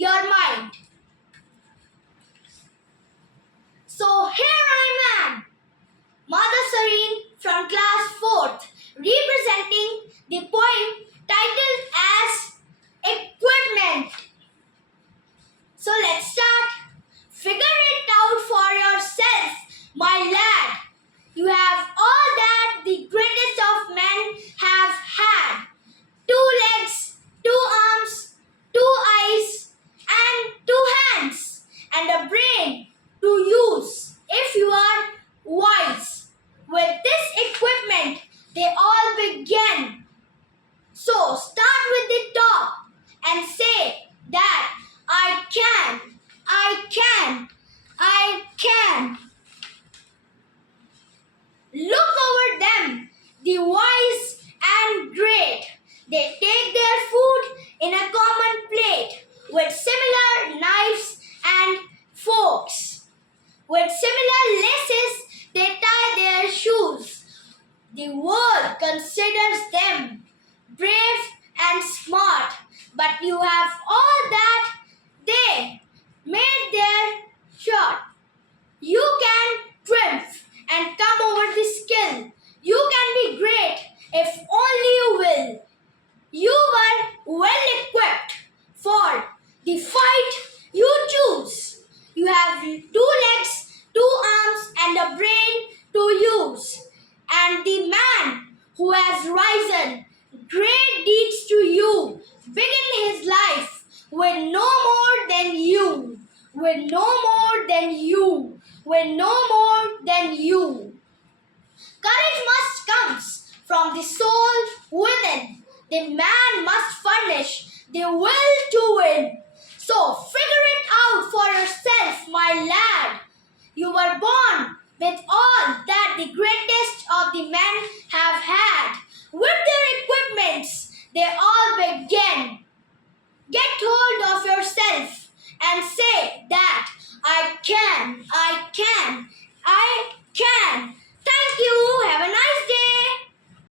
your mind. So here I am, Mother Serene from class 4th, representing the poem titled as Equipment. So let's start. Figure it out for yourself, my lad. You have all that the greatest of men have had. 2 legs, 2 arms, 2 eyes, and 2 hands, and a brain to use if you are wise. With this equipment, they all began. So start with the top and say that I can, I can, I can. Look over them, the wise and great. They take their food in a common plate with similar knives and forks. With similar laces, they tie their shoes. The world considers them brave and smart, but you have all that they made their short. You can triumph and come over the skill. You can be great if only you will. You were well equipped for the fight you choose. You have 2 legs, 2 arms, and a brain to use. And the man who has risen great deeds to you begin his life with no more than you, with no more than you, with no more than you. Courage must come from the soul within. The man must furnish the will to win. So figure it out for yourself, my lad. You were born with all that the greatest of the men have had. With their equipments, they all began. Get hold of yourself and say that I can, I can, I can. Thank you. Have a nice